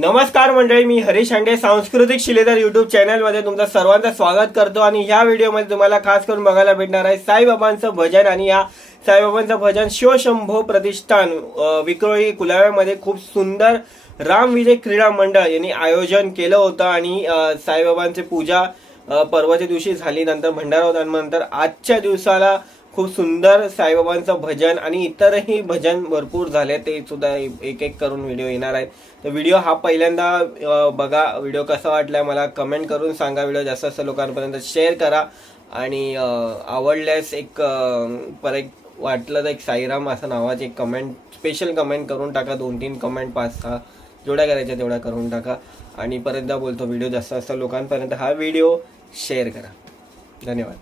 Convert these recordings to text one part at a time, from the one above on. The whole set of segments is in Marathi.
नमस्कार मंडळी, मी हरीश हांडे सांस्कृतिक शिलेदार युट्यूब चॅनल मध्ये तुमचं सर्वांचं स्वागत करतो। आणि ह्या व्हिडिओमध्ये तुम्हाला खास करून बघायला भेटणार आहे साईबाबांचं भजन। आणि या साईबाबांचं भजन शिवशंभो प्रतिष्ठान विक्रोळी कुलाव्यामध्ये खूप सुंदर राम विजय क्रीडा मंडळ यांनी आयोजन केलं होतं। आणि साईबाबांची पूजा परवाच्या दिवशी झाली, नंतर भंडारा होता, नंतर आजच्या दिवसाला खूप सुंदर साईबाबांचं भजन आणि इतरही भजन भरपूर झाले, ते सुद्धा एक एक करून व्हिडिओ येणार आहेत। तर व्हिडिओ हा पहिल्यांदा बघा, व्हिडिओ कसा वाटला मला कमेंट करून सांगा, व्हिडिओ जास्त जास्त लोकांपर्यंत शेअर करा आणि आवडल्यास एक परत वाटलं तर एक साईराम असं नावाचे एक कमेंट स्पेशल कमेंट करून टाका, 2-3 कमेंट 5-6 जेवढ्या करायच्या तेवढ्या करून टाका। आणि परतदा बोलतो, व्हिडिओ जास्त जास्त लोकांपर्यंत हा व्हिडिओ शेअर करा। धन्यवाद।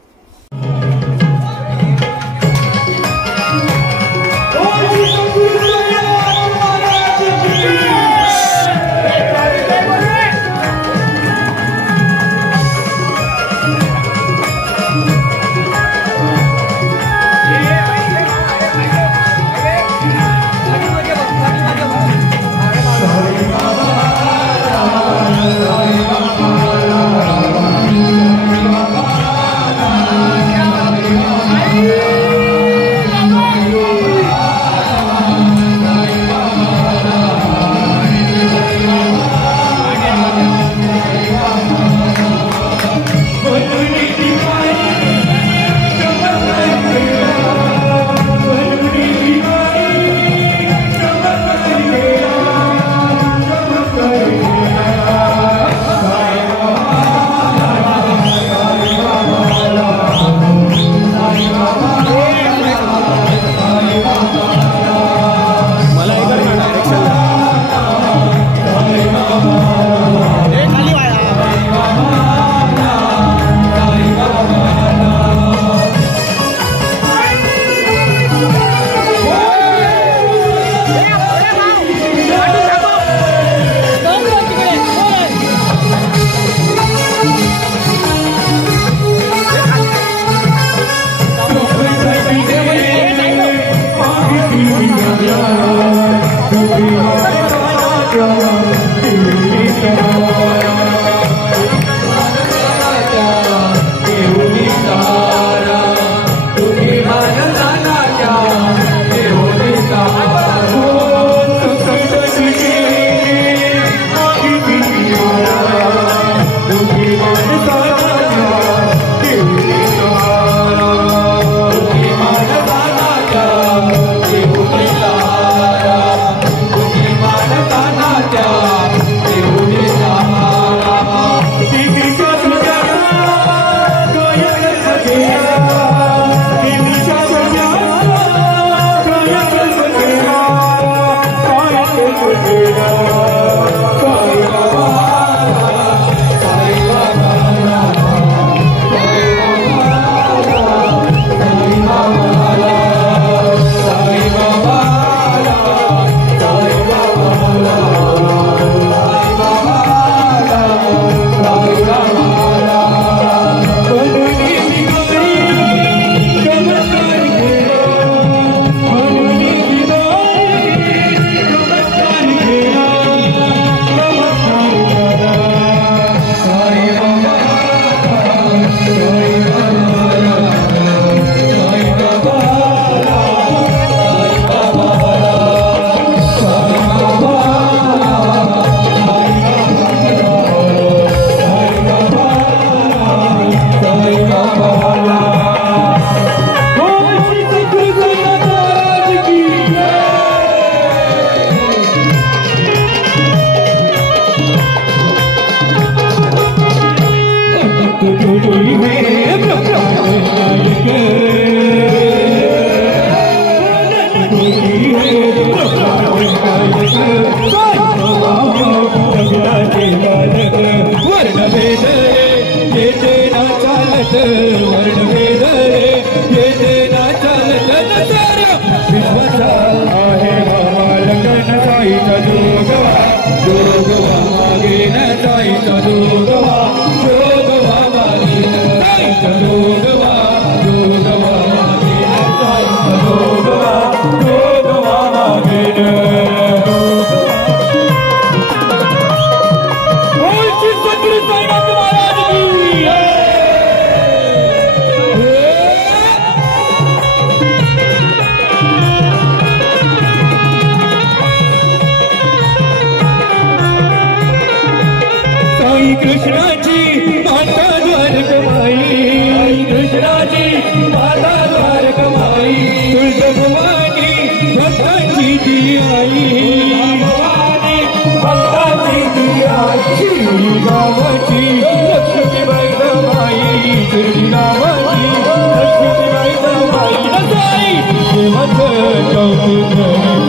गावाची लक्ष्मीबाई बाई शिर्डी गावाची लक्ष्मीबाई बाई नसाई देवाचं कौतुक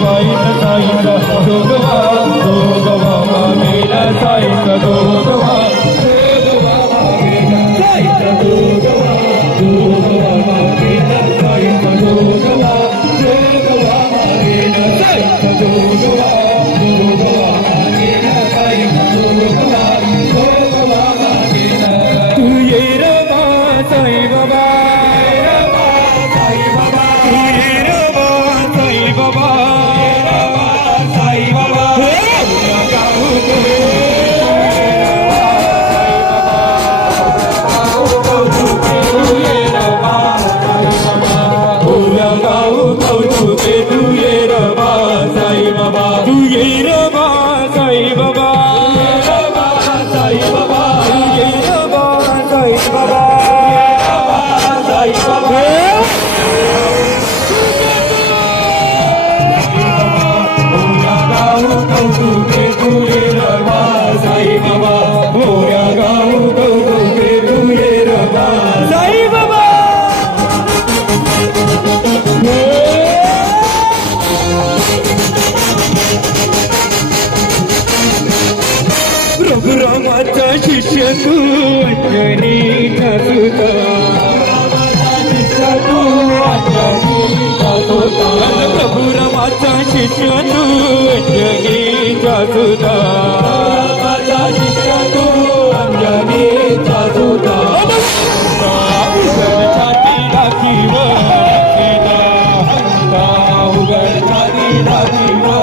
बाई नसाईचा जोगवा जोगवा मागेला साईचा जोगवा जोगवा मागेला साईचा जोगवा जोगवा मागेला साईचा जोगवा जोगवा मागेला साईचा जोगवा रघुरामाचा शिष्य तू अंजनीचा सुता रघुरामाचा शिष्य तू अंजनीचा सुता अंजनीचा सुता उघड छाती राखीवर उघड छाती राखीवर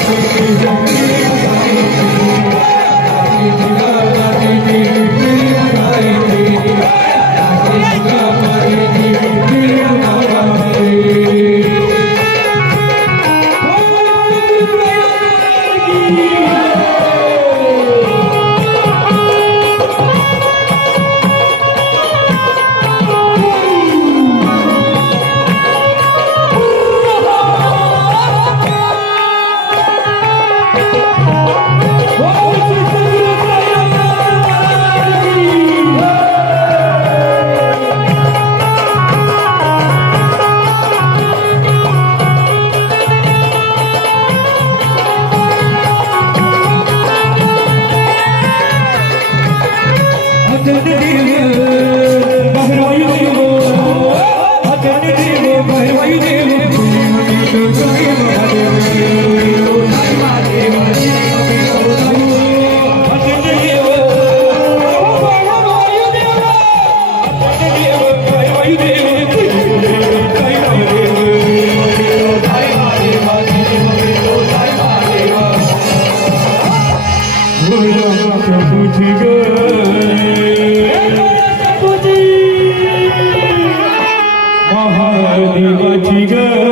Thank you. तुझी ग महादेवाची ग